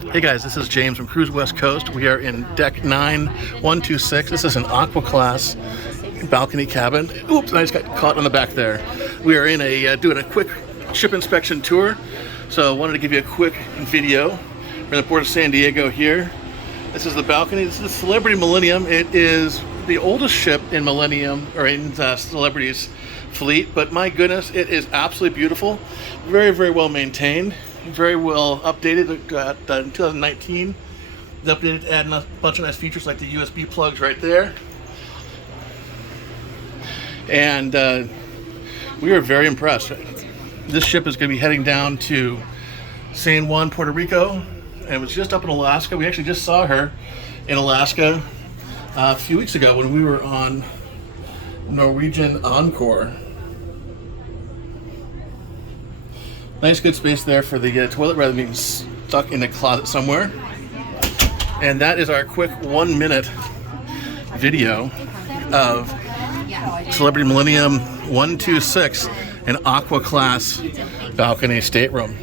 Hey guys, this is James from Cruise West Coast. We are in deck 9126. This is an Aqua Class balcony cabin. Oops, I just got caught on the back there. We are in doing a quick ship inspection tour. So I wanted to give you a quick video. We're in the port of San Diego here. This is the balcony. This is the Celebrity Millennium. It is the oldest ship in Millennium, or in Celebrity's fleet, but my goodness, it is absolutely beautiful. Very, very well maintained. Very well updated. In 2019, they updated to add a bunch of nice features like the USB plugs right there. And we are very impressed. This ship is going to be heading down to San Juan, Puerto Rico, and it was just up in Alaska. We actually just saw her in Alaska a few weeks ago when we were on Norwegian Encore. Nice good space there for the toilet rather than being stuck in a closet somewhere. And that is our quick 1 minute video of Celebrity Millennium 126 and Aqua Class balcony stateroom.